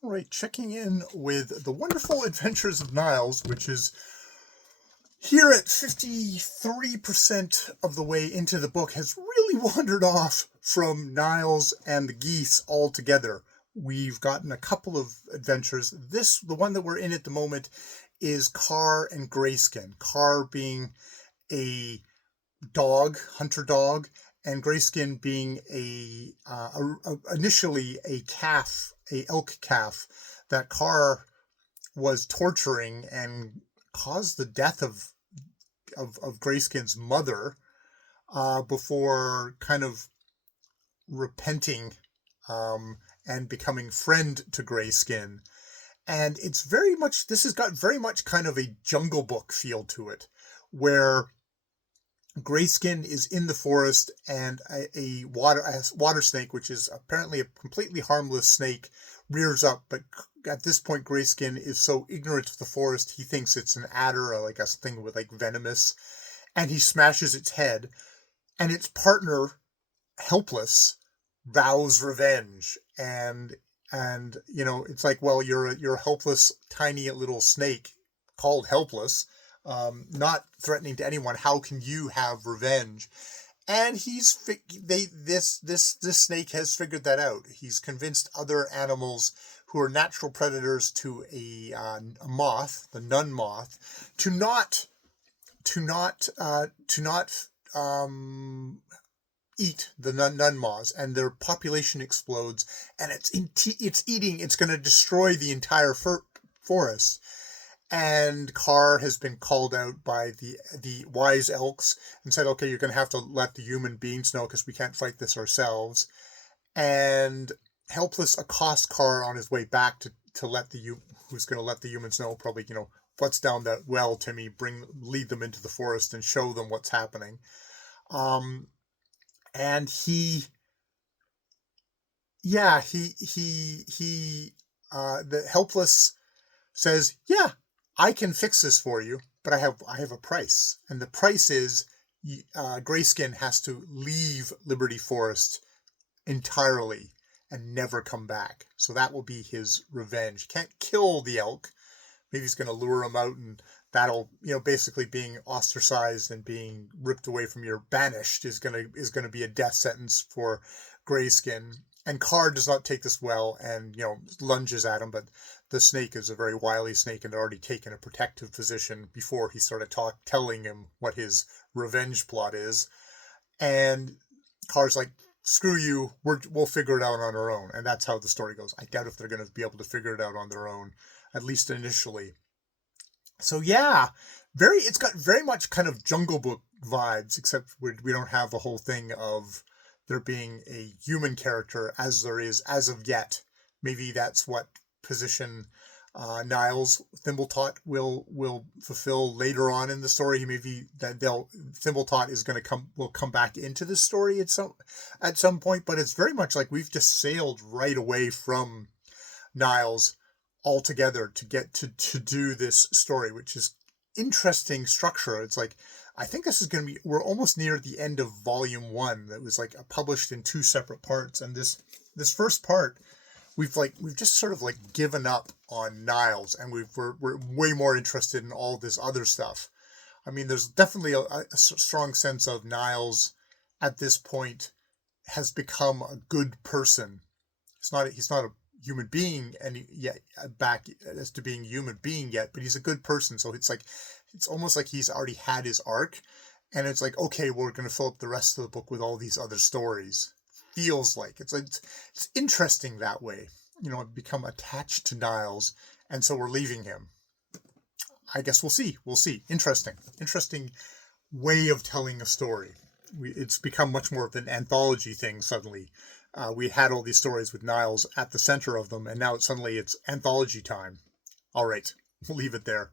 All right, checking in with The Wonderful Adventures of Niles, which is here at 53% of the way into the book, has really wandered off from Niles and the geese altogether. We've gotten a couple of adventures. The one that we're in at the moment, is Car and Gryskn. Car being a hunter dog, and Gryskn being initially a elk calf that Car was torturing and caused the death of Gryskn's mother before kind of repenting and becoming friend to Gryskn. And this has got very much kind of a Jungle Book feel to it, where Gryskn is in the forest and a water snake, which is apparently a completely harmless snake, rears up. But at this point, Gryskn is so ignorant of the forest, he thinks it's an adder, or like a thing with like venomous, and he smashes its head. And its partner, Helpless, vows revenge. And it's like, well, you're a helpless, tiny little snake called Helpless. Not threatening to anyone. How can you have revenge? And this snake has figured that out. He's convinced other animals who are natural predators to a moth, the nun moth, to not eat the nun moths, and their population explodes, and it's going to destroy the entire forest. And Car has been called out by the wise elks and said, okay, you're going to have to let the human beings know because we can't fight this ourselves. And Helpless accosts Car on his way back to let who's going to let the humans know, probably, what's down that well, Timmy, lead them into the forest and show them what's happening. And the Helpless says, yeah, I can fix this for you, but I have a price. And the price is Gryskn has to leave Liberty Forest entirely and never come back. So that will be his revenge. Can't kill the elk. Maybe he's going to lure him out, and that'll, basically being ostracized and being ripped away from your banished is going to be a death sentence for Gryskn. And Car does not take this well and, lunges at him, but the snake is a very wily snake and had already taken a protective position before he started telling him what his revenge plot is. And Car's like, screw you, we'll figure it out on our own. And that's how the story goes. I doubt if they're going to be able to figure it out on their own, at least initially. So yeah, it's got very much kind of Jungle Book vibes, except we don't have a whole thing of there being a human character as there is as of yet. Maybe that's what position Niles Thimbletot will fulfill later on in the story. Maybe that Thimbletot will come back into the story at some point. But it's very much like we've just sailed right away from Niles altogether to get to do this story, which is interesting structure. It's like, I think this is going to be, we're almost near the end of volume 1 that was like published in 2 separate parts. And this first part, we've just sort of like given up on Niles, and we're way more interested in all this other stuff. I mean, there's definitely a strong sense of Niles at this point has become a good person. He's not a human being and yet back as to being human being yet, but he's a good person. So it's almost like he's already had his arc, and it's like, okay, we're going to fill up the rest of the book with all these other stories. Feels like it's interesting that way. Become attached to Niles, and so we're leaving him. I guess we'll see. Interesting way of telling a story. It's become much more of an anthology thing suddenly. We had all these stories with Niles at the center of them, and now suddenly it's anthology time. All right, we'll leave it there.